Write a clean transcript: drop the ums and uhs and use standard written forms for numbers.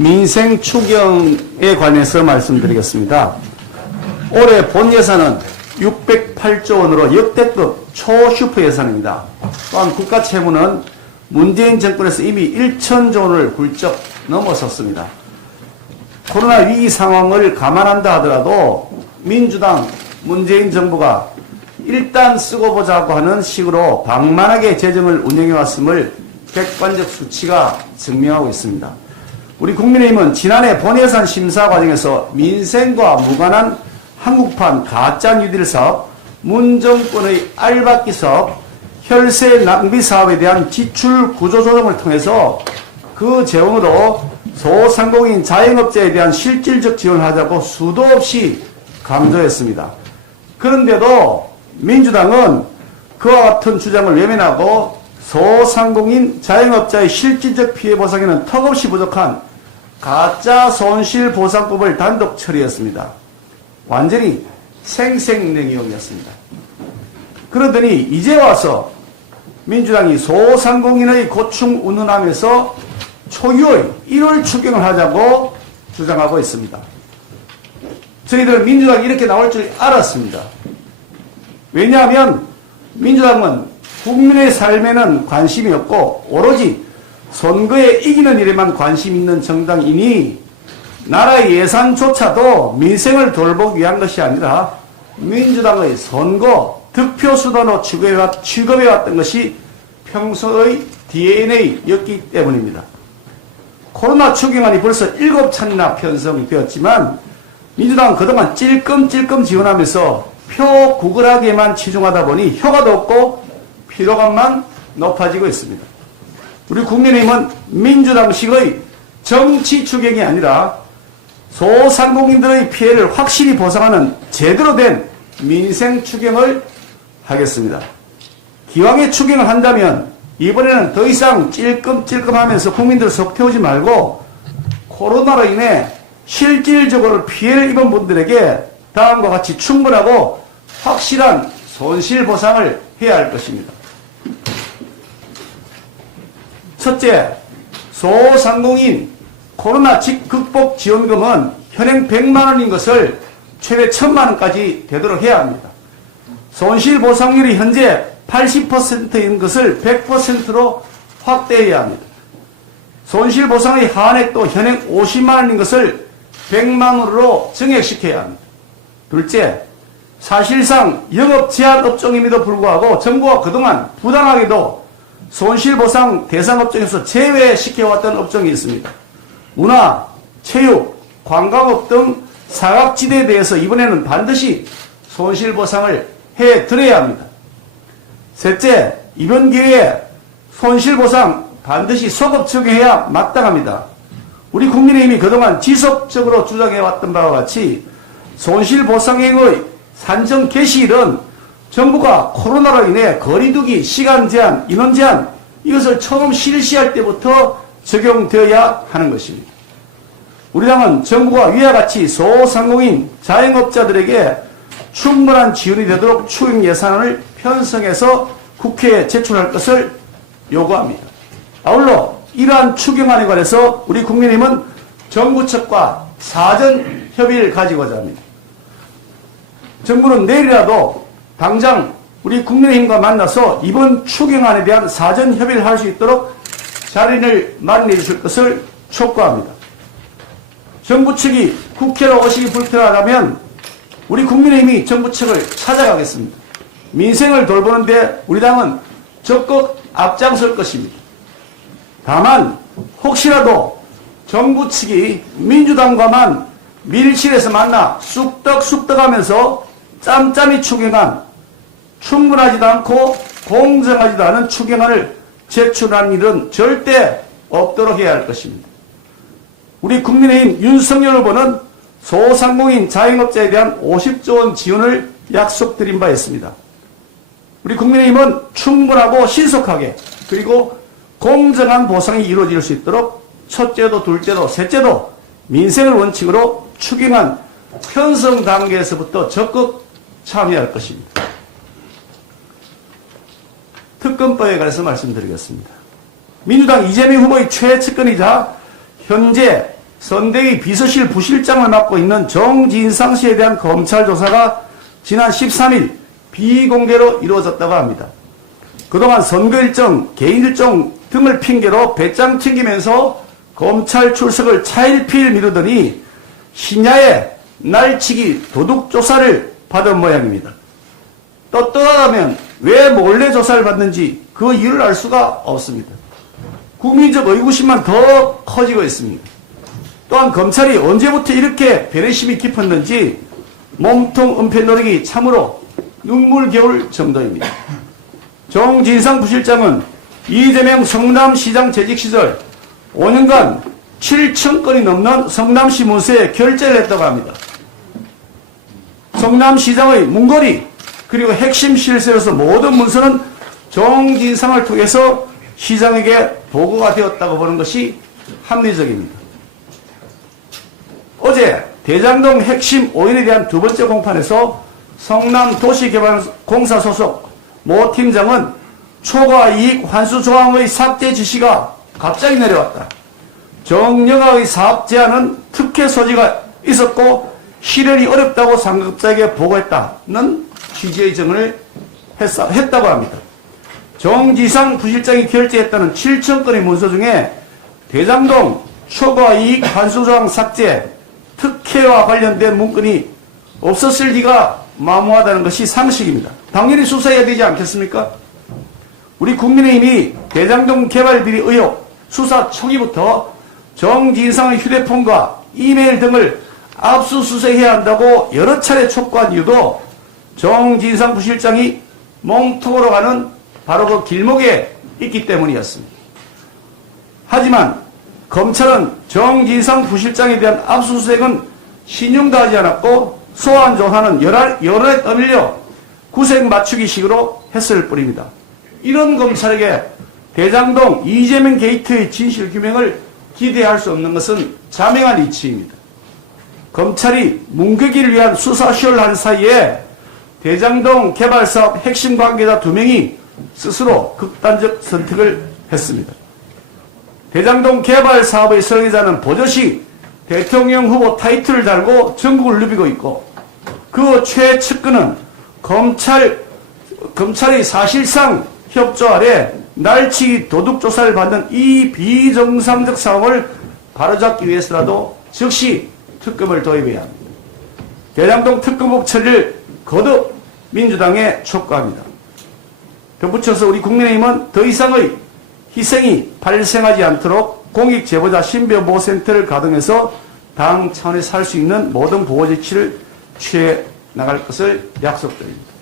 민생 추경에 관해서 말씀드리겠습니다. 올해 본 예산은 608조 원으로 역대급 초슈퍼 예산입니다. 또한 국가 채무는 문재인 정권에서 이미 1천조 원을 훌쩍 넘어섰습니다. 코로나 위기 상황을 감안한다 하더라도 민주당, 문재인 정부가 일단 쓰고 보자고 하는 식으로 방만하게 재정을 운영해 왔음을 객관적 수치가 증명하고 있습니다. 우리 국민의힘은 지난해 본예산 심사 과정에서 민생과 무관한 한국판 가짜 뉴딜 사업, 문정권의 알박기 사업, 혈세 낭비 사업에 대한 지출 구조 조정을 통해서 그 재원으로 소상공인 자영업자에 대한 실질적 지원을 하자고 수도 없이 강조했습니다. 그런데도 민주당은 그와 같은 주장을 외면하고 소상공인 자영업자의 실질적 피해 보상에는 턱없이 부족한 가짜 손실보상법을 단독 처리했습니다. 완전히 생색냉이용이었습니다. 그러더니 이제 와서 민주당이 소상공인의 고충 운운하면서 초유의 1월 추경을 하자고 주장하고 있습니다. 저희들은 민주당이 이렇게 나올 줄 알았습니다. 왜냐하면 민주당은 국민의 삶에는 관심이 없고 오로지 선거에 이기는 일에만 관심 있는 정당이니 나라의 예산조차도 민생을 돌보기 위한 것이 아니라 민주당의 선거 득표수단으로 취급해왔던 것이 평소의 DNA였기 때문입니다. 코로나 추경안이 벌써 7차례나 편성되었지만 민주당은 그동안 찔끔찔끔 지원하면서 표 구걸하기에만 치중하다 보니 효과도 없고 피로감만 높아지고 있습니다. 우리 국민의힘은 민주당식의 정치 추경이 아니라 소상공인들의 피해를 확실히 보상하는 제대로 된 민생 추경을 하겠습니다. 기왕에 추경을 한다면 이번에는 더 이상 찔끔찔끔하면서 국민들을 속태우지 말고 코로나로 인해 실질적으로 피해를 입은 분들에게 다음과 같이 충분하고 확실한 손실보상을 해야 할 것입니다. 첫째, 소상공인 코로나 극복 지원금은 현행 100만 원인 것을 최대 1000만 원까지 되도록 해야 합니다. 손실보상률이 현재 80%인 것을 100%로 확대해야 합니다. 손실보상의 하한액도 현행 50만 원인 것을 100만 원으로 증액시켜야 합니다. 둘째, 사실상 영업 제한 업종임에도 불구하고 정부가 그동안 부당하게도 손실보상 대상 업종에서 제외시켜왔던 업종이 있습니다. 문화, 체육, 관광업 등 사각지대에 대해서 이번에는 반드시 손실보상을 해드려야 합니다. 셋째, 이번 기회에 손실보상 반드시 소급 적용해야 마땅합니다. 우리 국민의힘이 그동안 지속적으로 주장해왔던 바와 같이 손실보상액의 산정 개시일은 정부가 코로나로 인해 거리두기, 시간 제한, 인원 제한 이것을 처음 실시할 때부터 적용되어야 하는 것입니다. 우리 당은 정부가 위와 같이 소상공인, 자영업자들에게 충분한 지원이 되도록 추경 예산안을 편성해서 국회에 제출할 것을 요구합니다. 아울러 이러한 추경안에 관해서 우리 국민의힘은 정부 측과 사전 협의를 가지고자 합니다. 정부는 내일이라도 당장 우리 국민의힘과 만나서 이번 추경안에 대한 사전 협의를 할 수 있도록 자리를 마련해 주실 것을 촉구합니다. 정부 측이 국회로 오시기 불편하다면 우리 국민의힘이 정부 측을 찾아가겠습니다. 민생을 돌보는데 우리 당은 적극 앞장설 것입니다. 다만 혹시라도 정부 측이 민주당과만 밀실에서 만나 쑥떡쑥떡하면서 짬짬이 추경안, 충분하지도 않고 공정하지도 않은 추경안을 제출한 일은 절대 없도록 해야 할 것입니다. 우리 국민의힘 윤석열 후보는 소상공인 자영업자에 대한 50조 원 지원을 약속드린 바 있습니다. 우리 국민의힘은 충분하고 신속하게 그리고 공정한 보상이 이루어질 수 있도록 첫째도 둘째도 셋째도 민생을 원칙으로 추경안 편성 단계에서부터 적극 참여할 것입니다. 특검법에 관해서 말씀드리겠습니다. 민주당 이재명 후보의 최측근이자 현재 선대위 비서실 부실장을 맡고 있는 정진상 씨에 대한 검찰 조사가 지난 13일 비공개로 이루어졌다고 합니다. 그동안 선거 일정, 개인 일정 등을 핑계로 배짱 튕기면서 검찰 출석을 차일피일 미루더니 신야의 날치기 도둑 조사를 받은 모양입니다. 떳떳하다면 왜 몰래 조사를 받는지 그 이유를 알 수가 없습니다. 국민적 의구심만 더 커지고 있습니다. 또한 검찰이 언제부터 이렇게 배려심이 깊었는지 몸통 은폐 노력이 참으로 눈물겨울 정도입니다. 정진상 부실장은 이재명 성남시장 재직 시절 5년간 7천 건이 넘는 성남시 문서에 결재를 했다고 합니다. 성남시장의 문거리 그리고 핵심 실세로서 모든 문서는 정진상을 통해서 시장에게 보고가 되었다고 보는 것이 합리적입니다. 어제 대장동 핵심 5인에 대한 두 번째 공판에서 성남도시개발공사 소속 모 팀장은 초과 이익 환수 조항의 삭제 지시가 갑자기 내려왔다. 정영아의 사업 제안은 특혜 소지가 있었고 실현이 어렵다고 상급자에게 보고했다는 취지의 증언을 했다고 합니다. 정지상 부실장이 결재했다는 7천 건의 문서 중에 대장동 초과 이익 환수 조항 삭제, 특혜와 관련된 문건이 없었을 리가 마무하다는 것이 상식입니다. 당연히 수사해야 되지 않겠습니까? 우리 국민의힘이 대장동 개발 비리 의혹 수사 초기부터 정진상의 휴대폰과 이메일 등을 압수수색해야 한다고 여러 차례 촉구한 이유도 정진상 부실장이 몸통으로 가는 바로 그 길목에 있기 때문이었습니다. 하지만 검찰은 정진상 부실장에 대한 압수수색은 신용도 하지 않았고 소환 조사는 여론에 떠밀려 구색 맞추기식으로 했을 뿐입니다. 이런 검찰에게 대장동 이재명 게이트의 진실 규명을 기대할 수 없는 것은 자명한 이치입니다. 검찰이 문개기를 위한 수사쇼를 한 사이에 대장동 개발사업 핵심 관계자 2명이 스스로 극단적 선택을 했습니다. 대장동 개발 사업의 설계자는 버젓이 대통령 후보 타이틀을 달고 전국을 누비고 있고 그 최측근은 검찰의 사실상 협조 아래 날치기 도둑 조사를 받는 이 비정상적 상황을 바로잡기 위해서라도 즉시 특검을 도입해야 합니다. 대장동 특검법 처리를 거듭 민주당에 촉구합니다. 덧붙여서 우리 국민의힘은 더 이상의 희생이 발생하지 않도록 공익제보자 신변보호센터를 가동해서 당 차원에서 할 수 있는 모든 보호 조치를 취해 나갈 것을 약속드립니다.